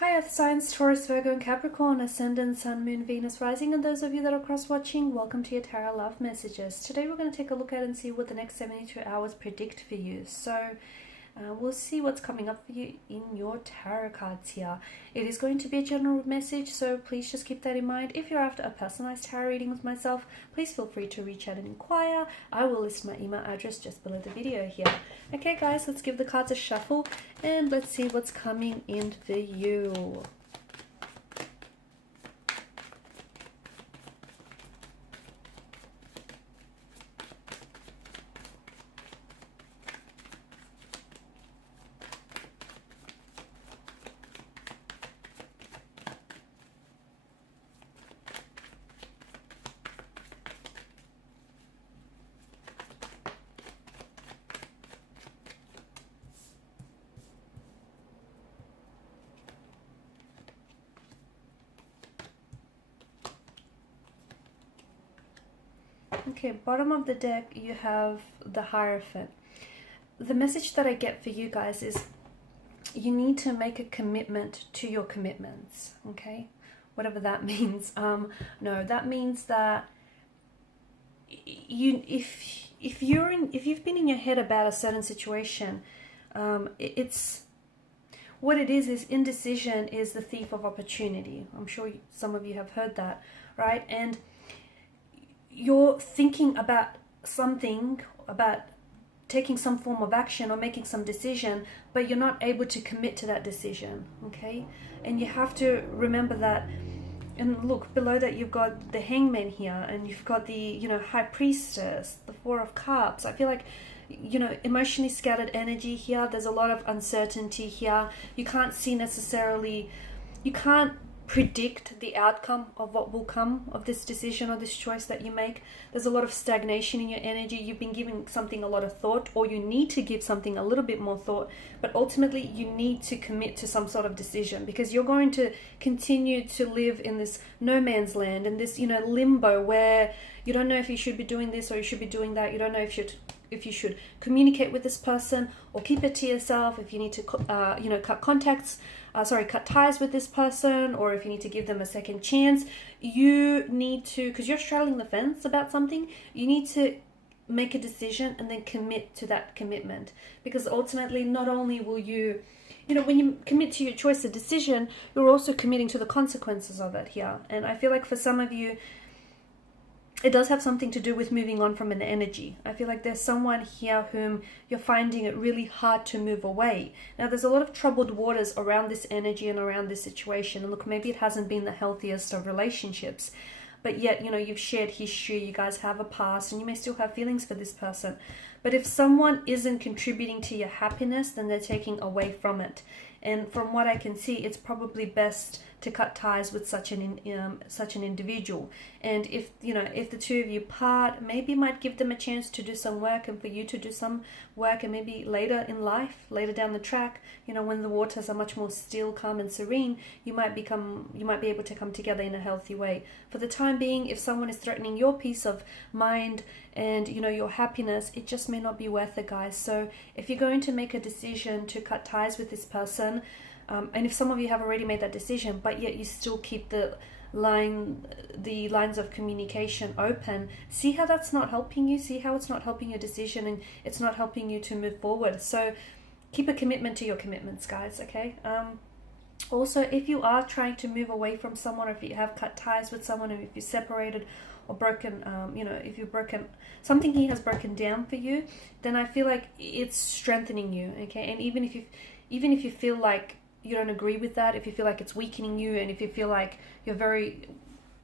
Hi Earth signs, Taurus, Virgo and Capricorn, Ascendant, Sun, Moon, Venus, Rising, and those of you that are cross-watching, welcome to your Tarot Love Messages. Today we're going to take a look at and see what the next 72 hours predict for you. So we'll see what's coming up for you in your tarot cards here. It is going to be a general message, so please just keep that in mind. If you're after a personalized tarot reading with myself, please feel free to reach out and inquire. I will list my email address just below the video here. Okay guys, let's give the cards a shuffle and let's see what's coming in for you. Okay, bottom of the deck you have the Hierophant. The message that I get for you guys is you need to make a commitment to your commitments, okay? Whatever that means. No, that means that if you've been in your head about a certain situation, it's what it is indecision is the thief of opportunity. I'm sure some of you have heard that, right? And you're thinking about something, about taking some form of action or making some decision, but you're not able to commit to that decision, okay? And you have to remember that. And look, below that you've got the Hangman here, and you've got the, High Priestess, the Four of Cups. I feel like, emotionally scattered energy here. There's a lot of uncertainty here. You can't see necessarily, you can't predict the outcome of what will come of this decision or this choice that you make. There's a lot of stagnation in your energy. You've been giving something a lot of thought, or you need to give something a little bit more thought, but ultimately you need to commit to some sort of decision, because you're going to continue to live in this no man's land, in this limbo where you don't know if you should be doing this or you should be doing that. You don't know if you should communicate with this person or keep it to yourself, if you need to cut ties with this person, or if you need to give them a second chance. You need to, because you're straddling the fence about something, you need to make a decision and then commit to that commitment, because ultimately not only will you, when you commit to your choice or decision, you're also committing to the consequences of it here. And I feel like for some of you, it does have something to do with moving on from an energy. I feel like there's someone here whom you're finding it really hard to move away. Now, there's a lot of troubled waters around this energy and around this situation. And look, maybe it hasn't been the healthiest of relationships, but yet, you've shared history, you guys have a past, and you may still have feelings for this person. But if someone isn't contributing to your happiness, then they're taking away from it. And from what I can see, it's probably best to cut ties with such an individual. And if the two of you part, maybe you might give them a chance to do some work, and for you to do some work, and maybe later in life, later down the track, when the waters are much more still, calm and serene, you might be able to come together in a healthy way. For the time being, if someone is threatening your peace of mind and your happiness, it just may not be worth it, guys. So if you're going to make a decision to cut ties with this person, and if some of you have already made that decision, but yet you still keep the lines of communication open, see how that's not helping you, see how it's not helping your decision, and it's not helping you to move forward. So keep a commitment to your commitments, guys, okay? Also, if you are trying to move away from someone, or if you have cut ties with someone, or if you're separated or broken, if you've broken, something here has broken down for you, then I feel like it's strengthening you, okay? And even if you feel like you don't agree with that, if you feel like it's weakening you, and if you feel like you're very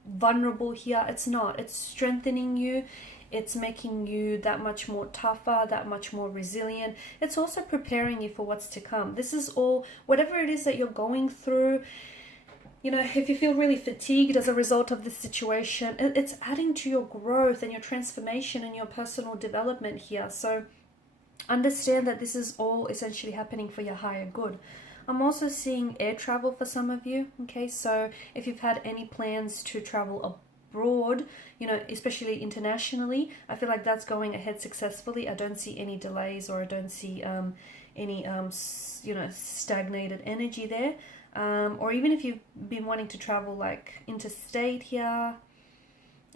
vulnerable here, it's not. It's strengthening you. It's making you that much more tougher, that much more resilient. It's also preparing you for what's to come. This is all, whatever it is that you're going through, if you feel really fatigued as a result of this situation, it's adding to your growth and your transformation and your personal development here. So understand that this is all essentially happening for your higher good. I'm also seeing air travel for some of you, okay? So if you've had any plans to travel abroad, especially internationally, I feel like that's going ahead successfully. I don't see any delays, or I don't see any stagnated energy there. Or even if you've been wanting to travel like interstate here,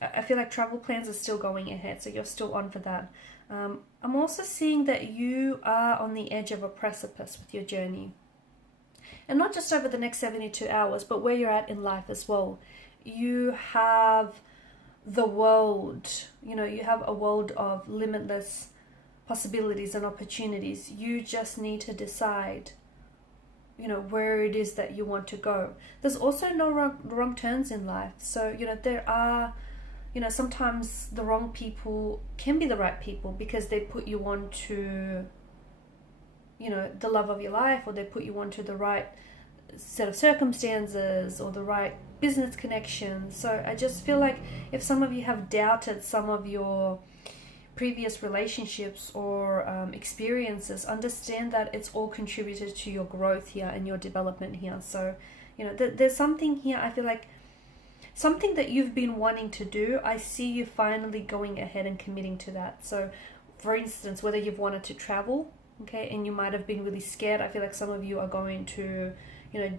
I feel like travel plans are still going ahead, so you're still on for that. I'm also seeing that you are on the edge of a precipice with your journey. And not just over the next 72 hours, but where you're at in life as well. You have the world, you have a world of limitless possibilities and opportunities. You just need to decide, where it is that you want to go. There's also no wrong turns in life. So, there are, sometimes the wrong people can be the right people because they put you on to, the love of your life, or they put you onto the right set of circumstances or the right business connections. So I just feel like if some of you have doubted some of your previous relationships or experiences, understand that it's all contributed to your growth here and your development here. So, there's something here, I feel like something that you've been wanting to do, I see you finally going ahead and committing to that. So, for instance, whether you've wanted to travel, okay, and you might have been really scared, I feel like some of you are going to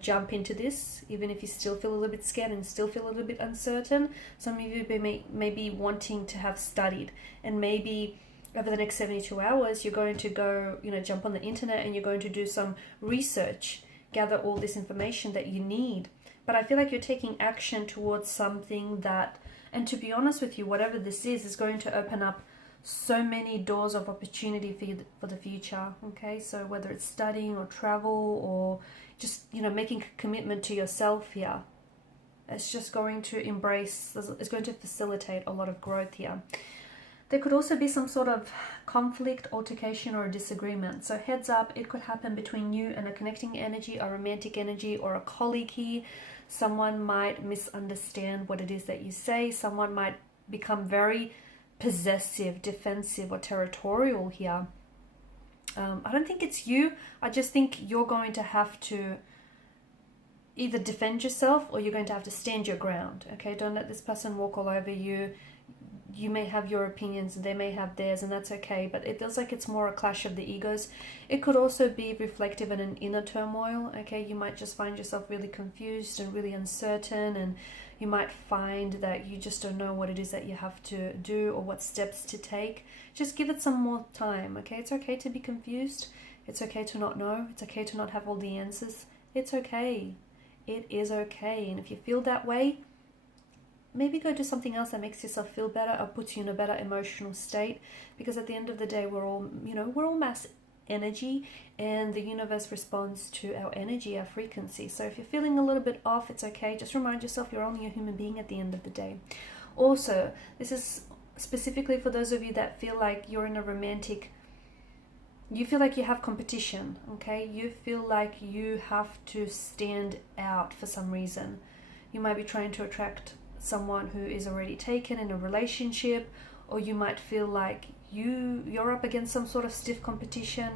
jump into this, even if you still feel a little bit scared and still feel a little bit uncertain. Some of you may be wanting to have studied, and maybe over the next 72 hours, you're going to go, jump on the internet and you're going to do some research, gather all this information that you need. But I feel like you're taking action towards something that, and to be honest with you, whatever this is going to open up so many doors of opportunity for you for the future. Okay, so whether it's studying or travel or just making a commitment to yourself here, it's just going to it's going to facilitate a lot of growth here. There could also be some sort of conflict, altercation, or a disagreement. So heads up, it could happen between you and a connecting energy, a romantic energy, or a colleague here. Someone might misunderstand what it is that you say. Someone might become very possessive, defensive, or territorial here. I don't think it's you. I just think you're going to have to either defend yourself or you're going to have to stand your ground. Okay, don't let this person walk all over you. You may have your opinions, they may have theirs, and that's okay, but it feels like it's more a clash of the egos. It could also be reflective in an inner turmoil. Okay, you might just find yourself really confused and really uncertain, and you might find that you just don't know what it is that you have to do or what steps to take. Just give it some more time. Okay, it's okay to be confused. It's okay to not know. It's okay to not have all the answers. It's okay. It is okay. And if you feel that way, maybe go do something else that makes yourself feel better or puts you in a better emotional state, because at the end of the day, we're all mass energy, and the universe responds to our energy, our frequency. So if you're feeling a little bit off, it's okay. Just remind yourself you're only a human being at the end of the day. Also, this is specifically for those of you that feel like you're in a romantic, you feel like you have competition, okay? You feel like you have to stand out for some reason. You might be trying to attract someone who is already taken in a relationship, or you might feel like you're up against some sort of stiff competition.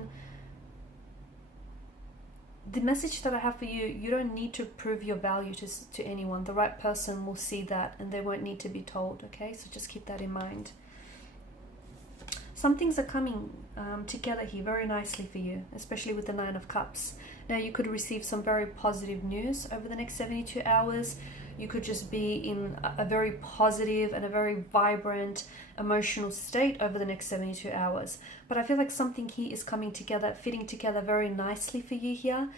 The message that I have for you, you don't need to prove your value to anyone. The right person will see that and they won't need to be told, okay? So just keep that in mind. Some things are coming together here very nicely for you, especially with the 9 of Cups. Now you could receive some very positive news over the next 72 hours. You could just be in a very positive and a very vibrant emotional state over the next 72 hours. But I feel like something here is coming together, fitting together very nicely for you here.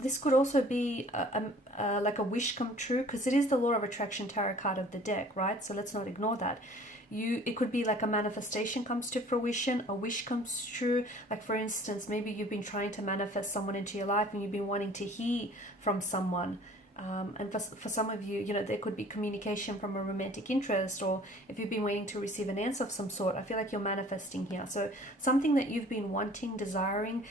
This could also be like a wish come true, because it is the Law of Attraction tarot card of the deck, right? So let's not ignore that. It could be like a manifestation comes to fruition, a wish comes true. Like for instance, maybe you've been trying to manifest someone into your life and you've been wanting to hear from someone. And for some of you, there could be communication from a romantic interest, or if you've been waiting to receive an answer of some sort, I feel like you're manifesting here. So something that you've been wanting, desiring.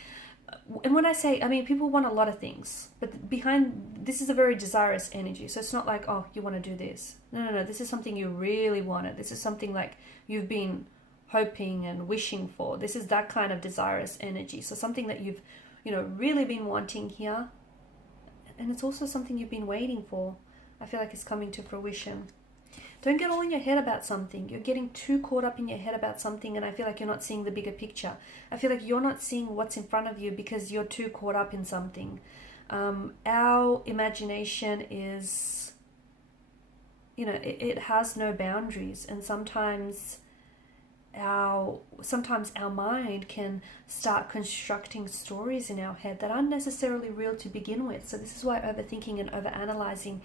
And when I say, people want a lot of things, but behind this is a very desirous energy. So it's not like, oh, you want to do this. No. This is something you really wanted. This is something like you've been hoping and wishing for. This is that kind of desirous energy. So something that you've, really been wanting here. And it's also something you've been waiting for. I feel like it's coming to fruition. Don't get all in your head about something. You're getting too caught up in your head about something, and I feel like you're not seeing the bigger picture. I feel like you're not seeing what's in front of you because you're too caught up in something. Our imagination is, you know, it has no boundaries, and sometimes our mind can start constructing stories in our head that aren't necessarily real to begin with. So this is why overthinking and overanalyzing,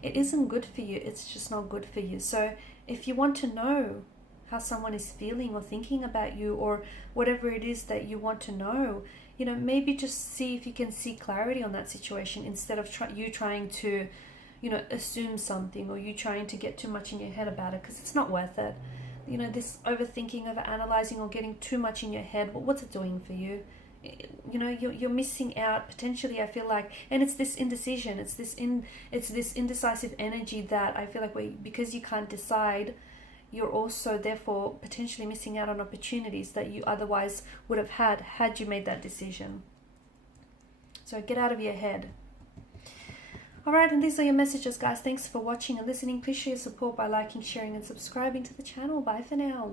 it isn't good for you. It's just not good for you. So if you want to know how someone is feeling or thinking about you, or whatever it is that you want to know, you know, maybe just see if you can see clarity on that situation, instead of you trying to, you know, assume something, or you trying to get too much in your head about it, because it's not worth it. You know, this overthinking, over analyzing, or getting too much in your head, well, what's it doing for you? You know, you're missing out potentially, I feel like. And it's this indecision, it's this indecisive energy that I feel like because you can't decide, you're also therefore potentially missing out on opportunities that you otherwise would have had you made that decision. So get out of your head. Alright, and these are your messages, guys. Thanks for watching and listening. Please show your support by liking, sharing, and subscribing to the channel. Bye for now.